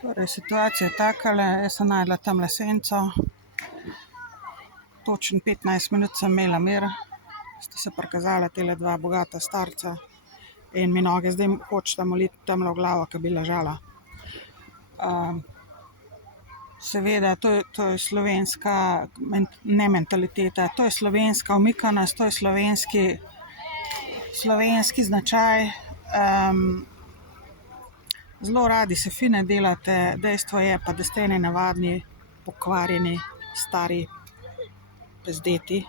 Torej, situacija je takale, jaz sem najdla tamle senco, točno 15 minut sem imela mir, sta se prikazala tele dva bogata starca in mi noge zdaj hočeta moliti tamle v glavo, ki bi ležala. Seveda, to je slovenska, ne mentaliteta, to je slovenska omikanost, to je slovenski značaj. Zelo radi se fine delate, dejstvo je pa, da ste eni navadni, pokvarjeni, stari pezdeti,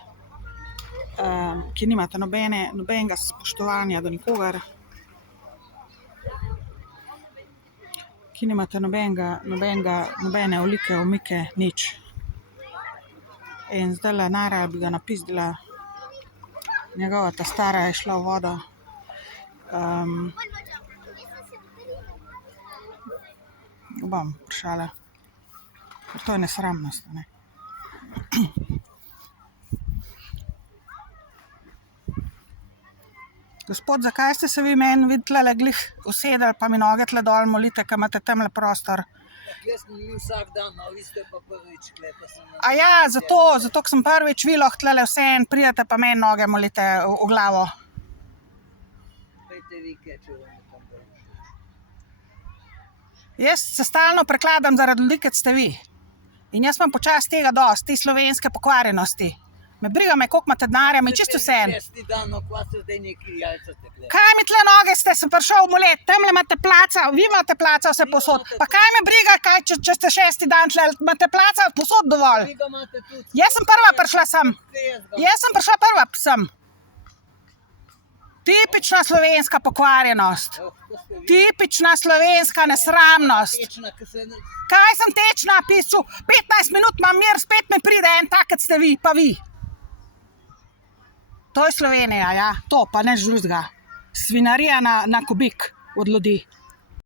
ki nimate nobenega spoštovanja do nikogar, ki nimate nobene olike, omike, nič. In zdajle najraje bi ga napizdila, njegova ta stara je šla v vodo. Bom vprašala, ker to je nesramnost, ne. Gospod, zakaj ste se vi meni tlele glih usedli, pa mi noge tle dol molite, ker imate tamle prostor? Jaz sem bil vsak dan, no, vi ste pa prvič tle, pa sem... A ja, zato ker sem prvič, vi lahko tlele vseeno pridete, pa meni noge molite v glavo. Pejte vi, če vam je tam bolj. Jaz se stalno prekladam zaradi ljudi, kot ste vi. In jaz imam počasi tega dosti, te slovenske pokvarjenosti. Me briga me, koliko imate denarja, mi čisto vseeno. Šesti dan, no, kva se zdaj neki jajcate tle. Kaj mi tle noge ste, sem prišel molet, tamle imate placa, vi imate placa vse posod. Pa kaj me briga, kaj, če ste šesti dan tle, imate placa posod dovolj. Vi ga imate tudi. Jaz sem prva prišla sem. Jaz sem prišla prva sem. Tipična slovenska pokvarjenost. Tipična slovenska nesramnost. Tečna, ki se... Kaj sem tečna, pisu? 15 minut imam mir, spet me pride en tak, kot ste vi, pa vi. To je Slovenija, ja, to pa nič drugega. Svinarija na kubik od ljudi.